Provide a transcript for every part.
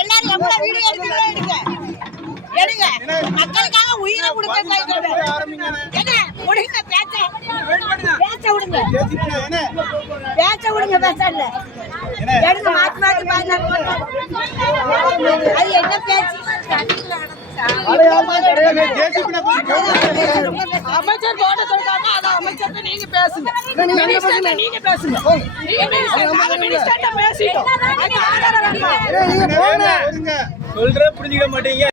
எல்லாரும் எவ்வளவு வீடியோ எடுக்கிறீங்களோ எடுங்க. மக்களுக்காக உயிரை கொடுக்க என்ன? விடுங்க பேச்ச. பேச்ச விடுங்க. பேச்ச விடுங்க பேச இல்ல எடுங்க மாத்தி மாத்தி பாருங்க. அது என்ன பேச்சு? அமைச்சர் போட்ட சொல்றாங்க அத அமைச்சர்ட்ட நீங்க பேசுங்க. மினிஸ்டர்ட்ட நீங்க பேசுங்க. நீங்க மினிஸ்டர் மினிஸ்டர்ட்ட பேசிட்டோம். அது ஆதாரம் வேண்டாம். சொல்ற புரிஞ்சுக்க மாட்டீங்க.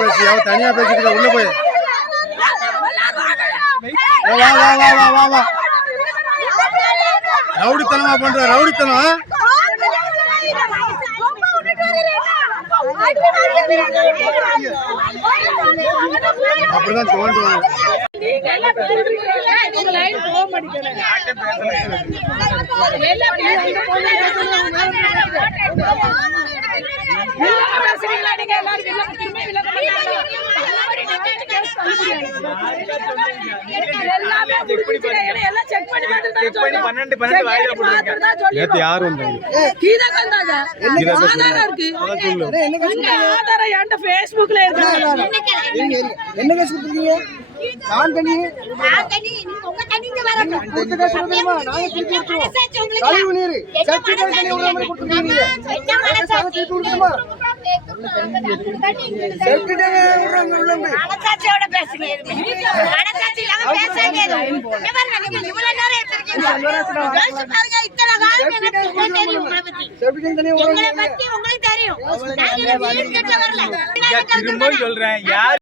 பேசி அவ தனியா பேசிட்டு உள்ள போய் வா வா வா வா வா வா ரவுடித்தனமா பண்ற ரவுடித்தனம். அப்படிதான் தோன்றுவாங்க நீங்க எல்லாம் யார் வந்தாங்க கீதா வந்தாங்க. ஆதாரம் இருக்கு. இங்க ஆதாரம் என்கிட்ட Facebookல இருக்கு. என்ன கேஸ் கொடுத்துருக்கீங்க நான் தண்ணி உங்க தண்ணிங்க வரட்டும் கொடுத்த கேஸ் கொடுத்துருமா நாங்க திருப்பி கொடுத்துருவோம் கழிவு நீர் சக்தி தண்ணி உள்ள மாதிரி கொடுத்துருக்கீங்க தீர்த்து கொடுத்துருமா மனசாட்சியோட பேசுங்க. மனசாட்சி இல்லாம பேசாதீங்க. இவ்வளவு நேரம் எடுத்திருக்கீங்க. இத்தனை காலம் எனக்கு தெரியும் உங்களை பத்தி. செப்டி பத்தி உங்களுக்கு தெரியும். நாங்க வீடு கட்ட வரல. திரும்ப சொல்றேன். யார்